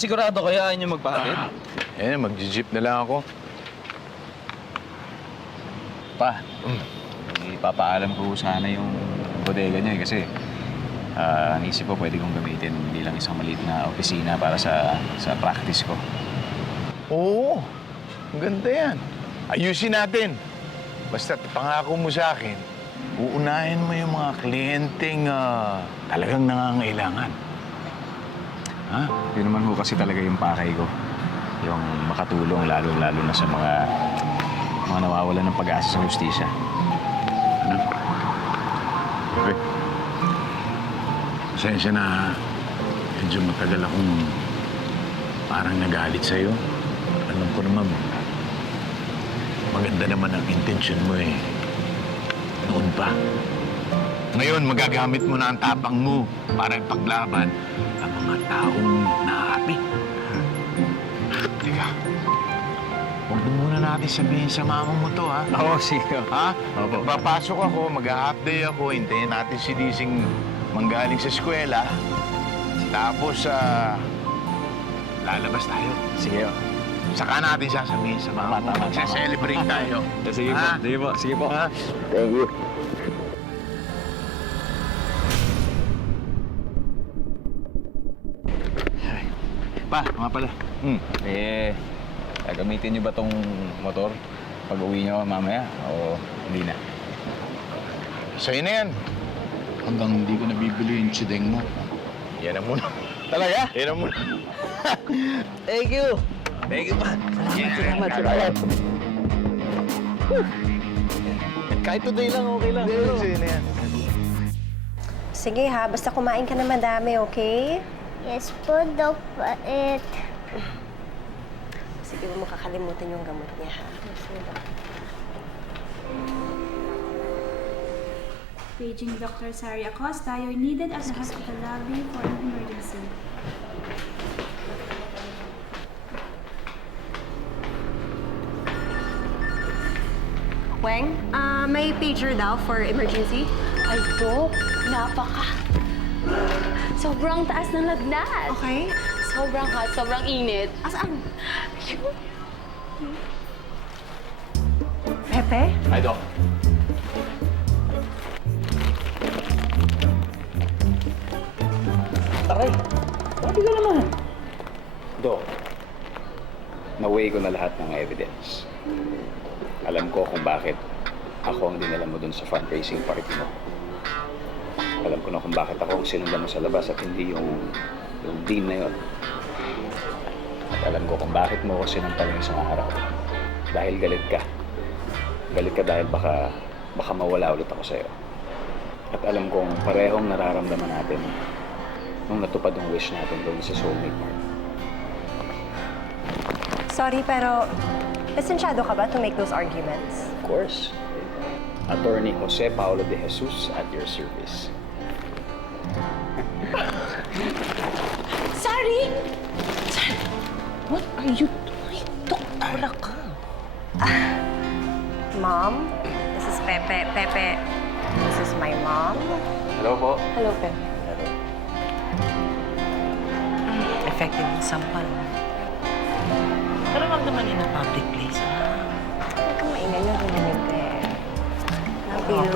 Sigurado kayo ayaw niyo magpahatid? Mag-jeep na lang ako. Pa, ipapaalam ko sana yung bodega niya kasi naisip ko pwede kong gamitin hindi lang isang maliit na opisina para sa practice ko. Oo, ang ganda yan. Ayusin natin. Basta pangako mo sa akin, uunahin mo yung mga kliyenteng talagang nangangailangan. Ha? Yun naman ho kasi talaga yung pakay ko. Yung makatulong lalo-lalo na sa mga nawawalan ng pag-asa sa justisya. Ano? Okay. Pasensya na, ha? Medyo matagal akong parang nagalit sa'yo. Alam ko naman, maganda naman ang intention mo eh. Noon pa. Ngayon, magagamit mo na ang tapang mo para ipaglaban ang mga taong naapi. Teka, huwag mo muna natin sabihin sa mama mo to, ha? Oo, sige. Ha? Opo. Papasok ako, mag-half day ako, hintayin natin si Dising manggaling sa eskwela. Tapos, lalabas tayo. Sige. Saka natin sasabihin sa mama mo. Magse-celebrate tayo. Sige po. Ha? Sige po. Sige po. Ha? Thank you. Pa, nga pala. Gagamitin niyo ba tong motor pag uwi niyo mamaya o hindi na? Sa'yo na yan. Hanggang hindi ko nabibili yung chideng mo. Yan ang muna. Talaga? Yan ang muna. Thank you! Thank you, man. Salamat. Kahit today lang, okay lang. Sa'yo na yan. Sige ha, basta kumain ka na madami, okay? Yes po, Doc Pait. Sige, huwag mo kakalimutan yung gamot niya, ha? Paging Dr. Sari Acosta, you're needed at the hospital lobby for an emergency. Weng, may pager daw for emergency. Ay, Dok, napaka. Sobrang taas ng lagnat. Okay. Sobrang hot, sobrang init. Asaan? Ayun. Pepe? Ay, Doc. Aray, sabi ka naman. Doc, na-weigh ko na lahat ng evidence. Alam ko kung bakit ako ang dinala mo dun sa fundraising party mo. Alam ko na kung bakit ako ang sinundan mo sa labas at hindi yung dean na yon. At alam ko kung bakit mo ako sinampal ng isang araw. Dahil galit ka. Galit ka dahil baka mawala ulit ako sa'yo. At alam kong parehong nararamdaman natin nung natupad ang wish natin doon sa soulmate mark. Sorry, pero lisensyado ka ba to make those arguments? Of course. Attorney Jose Paulo de Jesus at your service. Sari! Sari, what are you doing? Doktora ka. Mom, this is Pepe. Pepe, this is my mom. Hello po. Hello, Pepe. Effective yung sampal. Pero naman in a public place, ha? Huwag kang maingay yung rinig eh. Love you.